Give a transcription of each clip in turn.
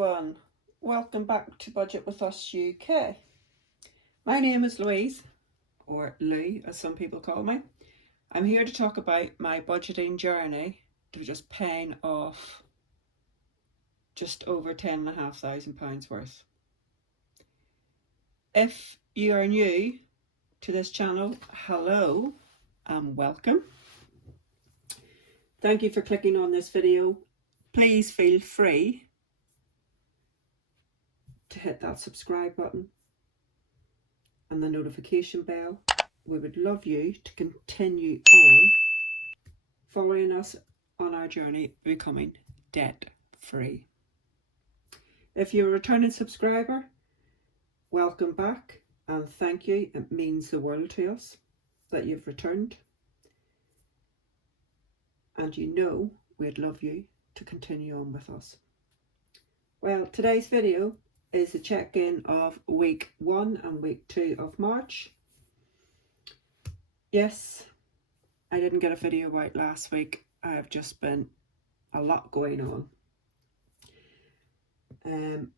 everyone, welcome back to Budget With Us UK. My name is Louise, or Lou as some people call me. I'm here to talk about my budgeting journey to just paying off just over £10,500 worth. If you are new to this channel, hello and welcome. Thank you for clicking on this video. Please feel free to hit that subscribe button and the notification bell. We would love you to continue on following us on our journey becoming debt free. If you're a returning subscriber, welcome back and thank you. It means the world to us that you've returned, and you know we'd love you to continue on with us. Well, today's video is a check-in of week 1 and week 2 of March. Yes, I didn't get a video out last week. I have just been a lot going on.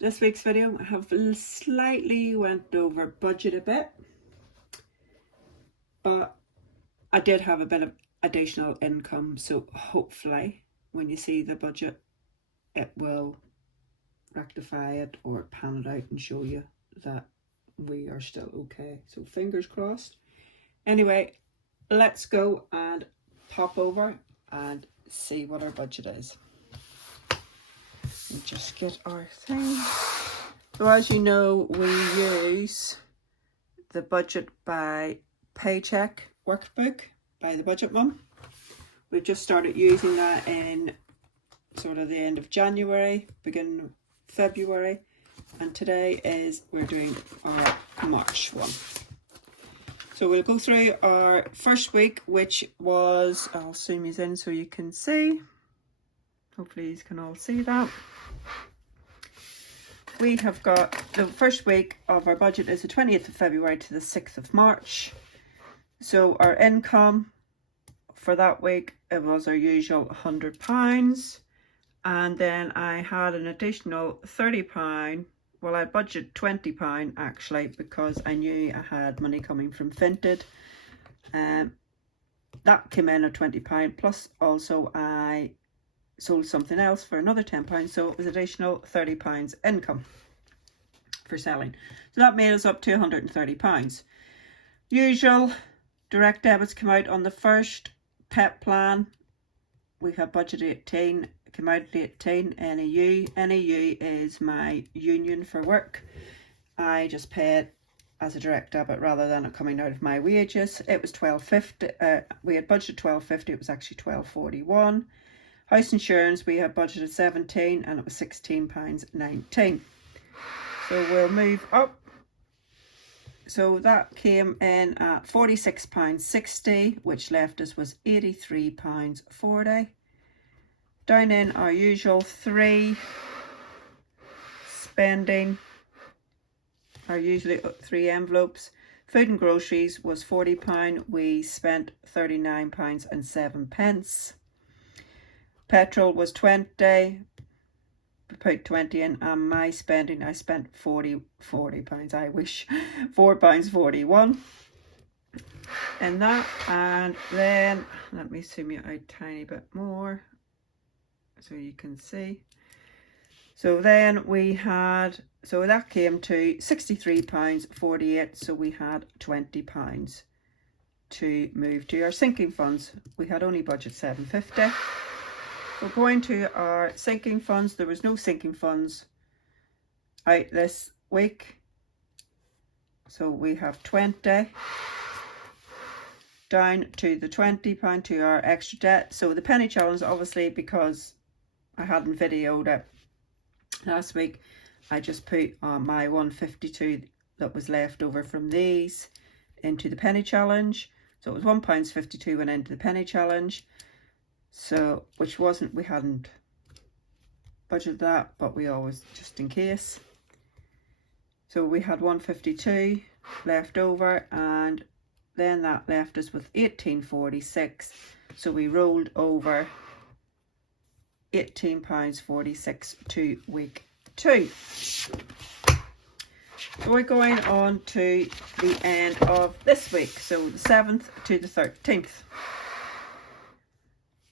This week's video I have slightly went over budget a bit, but I did have a bit of additional income, so hopefully when you see the budget it will rectify it or pan it out and show you that we are still okay. So fingers crossed. Anyway, let's go and pop over and see what our budget is. And just get our thing. So as you know, we use the budget by paycheck workbook by the Budget Mum. We've just started using that in sort of the end of January, beginning of February, and today is we're doing our March one. So we'll go through our first week, which was, I'll zoom these in so you can see. Hopefully you can all see that. We have got the first week of our budget is the 20th of February to the 6th of March. So our income for that week, it was our usual £100. And then I had an additional £30. Well, I budgeted £20 actually, because I knew I had money coming from Vinted. That came in at £20, plus also I sold something else for another £10, so it was additional £30 income for selling. So that made us up to £130. Usual direct debits come out on the first. Pet plan, we have budgeted 18, came out at 18. NEU is my union for work. I just pay it as a direct debit rather than it coming out of my wages. It was £12.50. We had budgeted £12.50. It was actually £12.41. House insurance, we had budgeted 17 and it was £16.19. So we'll move up. So that came in at £46.60, which left us was £83.40. Down in our usual 3 spending, our usually 3 envelopes. Food and groceries was £40. We spent £39.07. Petrol was 20. We put 20 in, and my spending, I spent £40, I wish, £4.41 in that. And then let me zoom you out a tiny bit more so you can see. So then we had, so that came to £63.48, so we had £20 to move to our sinking funds. We had only budget £7.50. We're going to our sinking funds. There was no sinking funds out this week. So we have 20. Down to the £20 to our extra debt. So the penny challenge, obviously, because I hadn't videoed it last week, I just put my 152 that was left over from these into the penny challenge. So it was £1.52 went into the penny challenge. So, which wasn't, we hadn't budgeted that, but we always, just in case. So we had 152 left over, and then that left us with 1846. So we rolled over £18.46 to week 2. So we're going on to the end of this week, so the 7th to the 13th.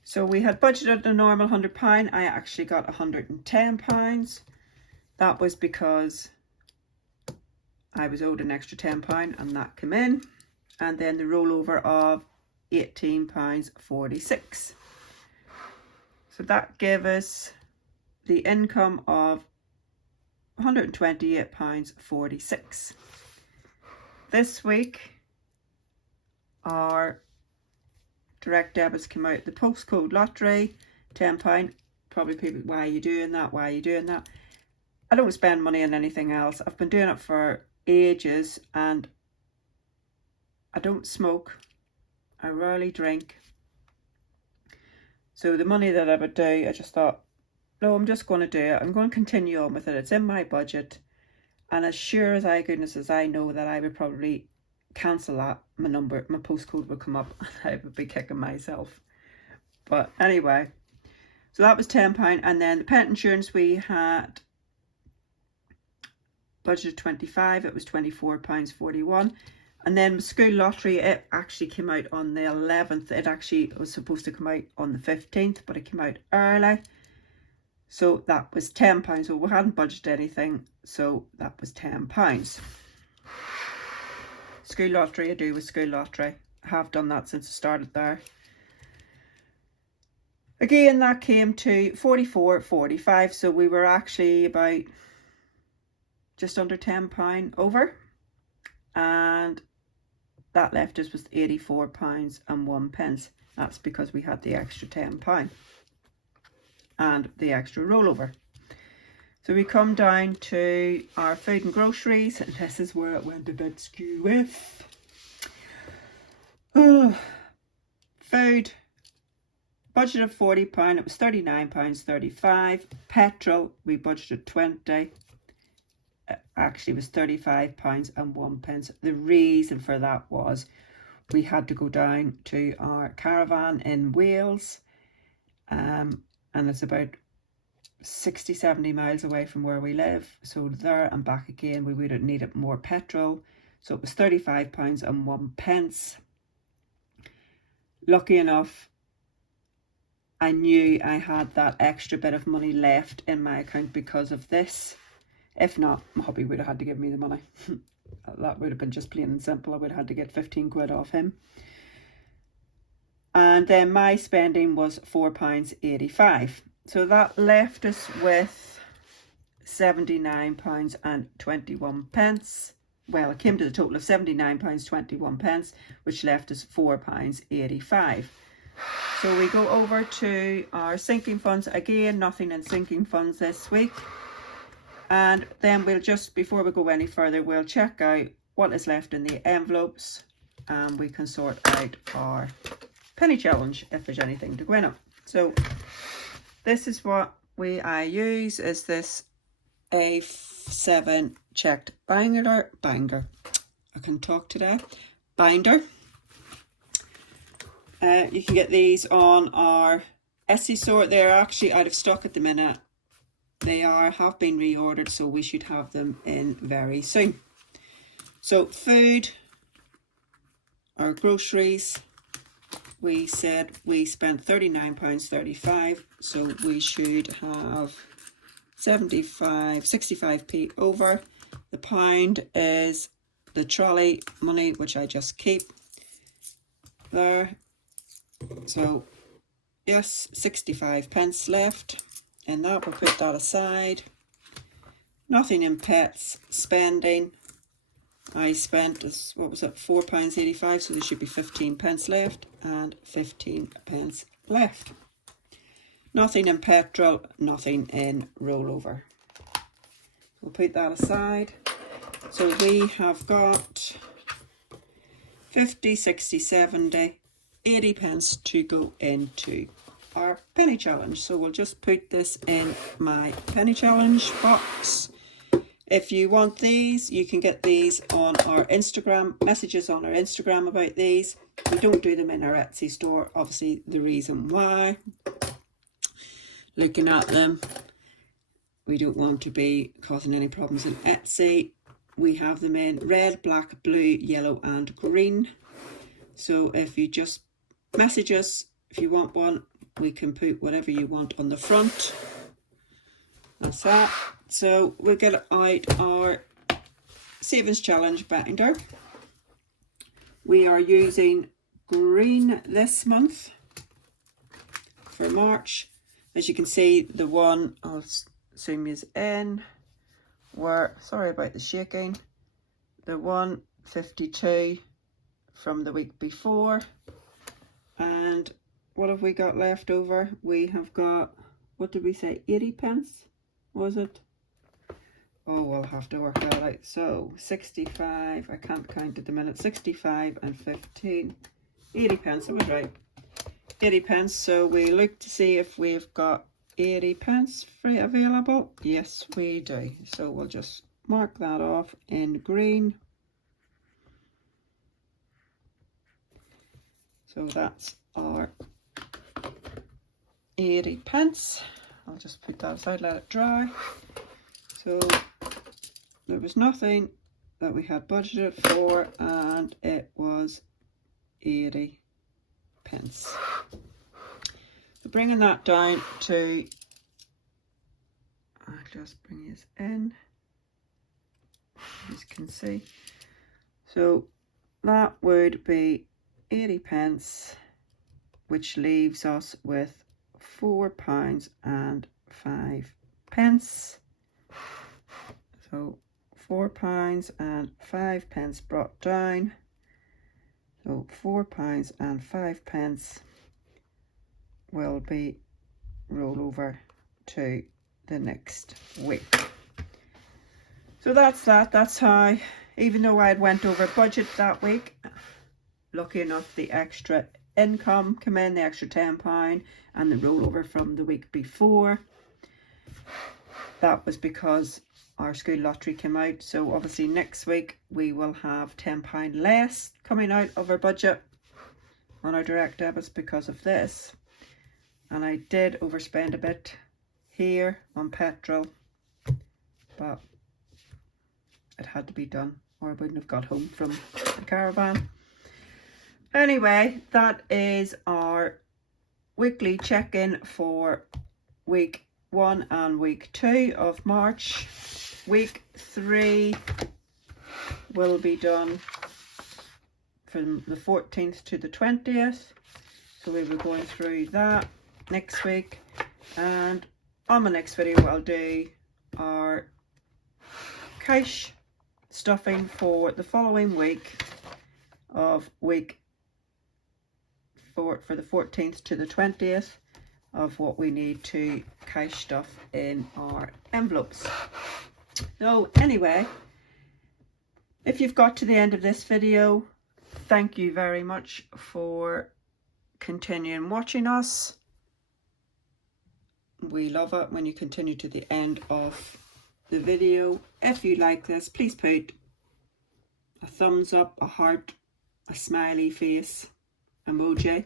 So we had budgeted a normal £100. I actually got £110. That was because I was owed an extra £10 and that came in. And then the rollover of £18.46. So that gave us the income of £128.46. This week, our direct debits came out. The postcode lottery, £10. Probably people, why are you doing that? Why are you doing that? I don't spend money on anything else. I've been doing it for ages and I don't smoke. I rarely drink. So the money that I would do, I just thought, no, I'm just going to do it. I'm going to continue on with it. It's in my budget. And as sure as goodness as I know that I would probably cancel that, my postcode would come up and I would be kicking myself. But anyway, so that was £10. And then the pet insurance we had budgeted 25. It was £24.41. And then school lottery, it actually came out on the 11th. It was supposed to come out on the 15th, but it came out early. So that was £10. So we hadn't budgeted anything, so that was £10. School lottery, I do with school lottery. I have done that since I started there. Again, that came to £44.45. So we were actually about just under £10 over. And that left us with £84.01. That's because we had the extra £10 and the extra rollover. So we come down to our food and groceries, and this is where it went a bit skew with. Food, budget of £40, it was £39.35. Petrol, we budgeted 20. Actually was £35.01. The reason for that was we had to go down to our caravan in Wales, and it's about 60-70 miles away from where we live, so there and back again we would have needed more petrol, so it was £35.01. Lucky enough, I knew I had that extra bit of money left in my account because of this. If not, my hubby would have had to give me the money. That would have been just plain and simple. I would have had to get 15 quid off him. And then my spending was £4.85. So that left us with £79.21. Well, it came to the total of £79.21, which left us £4.85. So we go over to our sinking funds. Again, nothing in sinking funds this week. And then we'll just, before we go any further, we'll check out what is left in the envelopes and we can sort out our penny challenge if there's anything to go in it. So this is what I use, is this A7 checked binder. I can talk today. Binder. You can get these on our Etsy store. They're actually out of stock at the minute. They have been reordered, so we should have them in very soon. So food, our groceries, we said we spent £39.35, so we should have 65p over. The pound is the trolley money, which I just keep there. So yes, 65 pence left. And that, we'll put that aside. Nothing in pets spending. I spent, what was it, £4.85, so there should be 15 pence left and 15 pence left. Nothing in petrol, nothing in rollover. We'll put that aside. So we have got 50, 60, 70, 80 pence to go into our penny challenge. So we'll just put this in my penny challenge box. If you want these, you can get these on our Instagram, messages on our Instagram about these. We don't do them in our Etsy store, obviously the reason why. looking at them. We don't want to be causing any problems in Etsy. We have them in red, black, blue, yellow and green. So if you just message us if you want one, we can put whatever you want on the front. That's that. So we'll get out our Savings Challenge binder. We are using green this month for March. As you can see, the one I'll zoom you in were, sorry about the shaking, the 152 from the week before. And what have we got left over? We have got, what did we say, 80 pence, was it? Oh, we'll have to work that out. So 65, I can't count at the minute, 65 and 15, 80 pence, I was right. 80 pence, so we look to see if we've got 80 pence free available. Yes, we do. So we'll just mark that off in green. So that's our 80 pence. I'll just put that aside, let it dry. So there was nothing that we had budgeted for, and it was 80 pence. So bringing that down to, I'll just bring this in, as you can see. So that would be 80 pence, which leaves us with £4 and 5 pence. So £4 and 5 pence brought down. So £4 and 5 pence will be roll over to the next week. So that's that. That's how, even though I had went over budget that week, lucky enough the extra income came in, the extra £10 and the rollover from the week before. That was because our school lottery came out. So obviously next week we will have £10 less coming out of our budget on our direct debits because of this. And I did overspend a bit here on petrol, but it had to be done or I wouldn't have got home from the caravan. Anyway, that is our weekly check-in for week 1 and week 2 of March. Week 3 will be done from the 14th to the 20th. So we were going through that next week. And on my next video, I'll do our cash stuffing for the following week of week for the 14th to the 20th of what we need to cash stuff in our envelopes. So anyway, if you've got to the end of this video, thank you very much for continuing watching us. We love it when you continue to the end of the video. If you like this, please put a thumbs up, a heart, a smiley face emoji.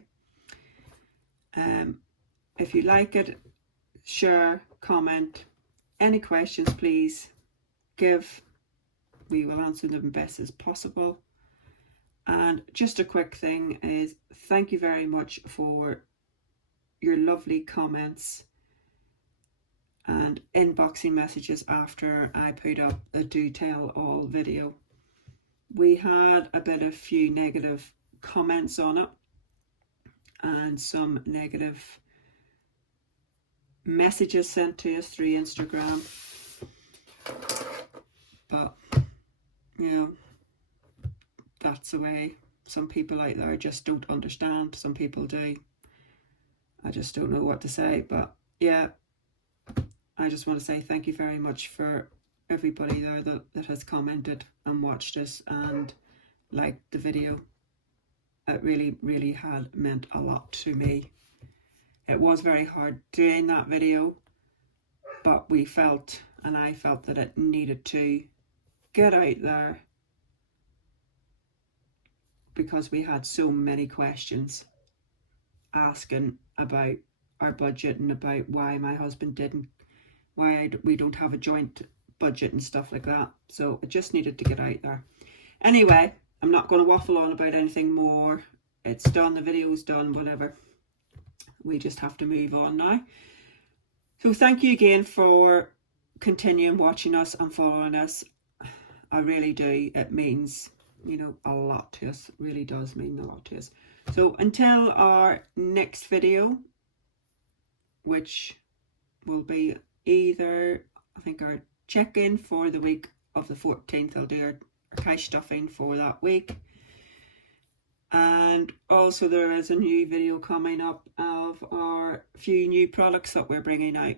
If you like it, share, comment. Any questions, please give. We will answer them best as possible. And just a quick thing is, thank you very much for your lovely comments and inboxing messages after I put up a do tell all video. We had a few negative comments on it and some negative messages sent to us through Instagram, but you know, that's the way. Some people out there just don't understand. Some people do. I just don't know what to say. But yeah, I just want to say thank you very much for everybody there that has commented and watched us and liked the video. It really had meant a lot to me. It was very hard doing that video, but we felt, and I felt, that it needed to get out there because we had so many questions asking about our budget and about why my husband didn't, we don't have a joint budget and stuff like that. So I just needed to get out there. Anyway, I'm not going to waffle on about anything more. It's done, the video's done, whatever. We just have to move on now. So thank you again for continuing watching us and following us. I really do. It means, you know, a lot to us. It really does mean a lot to us. So until our next video, which will be either, I think, our check-in for the week of the 14th. I'll do our cash stuffing for that week. And also there is a new video coming up of our few new products that we're bringing out,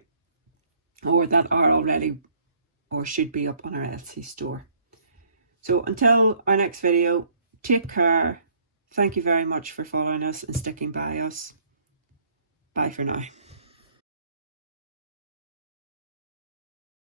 or that are already or should be up on our Etsy store. So until our next video, take care. Thank you very much for following us and sticking by us. Bye for now.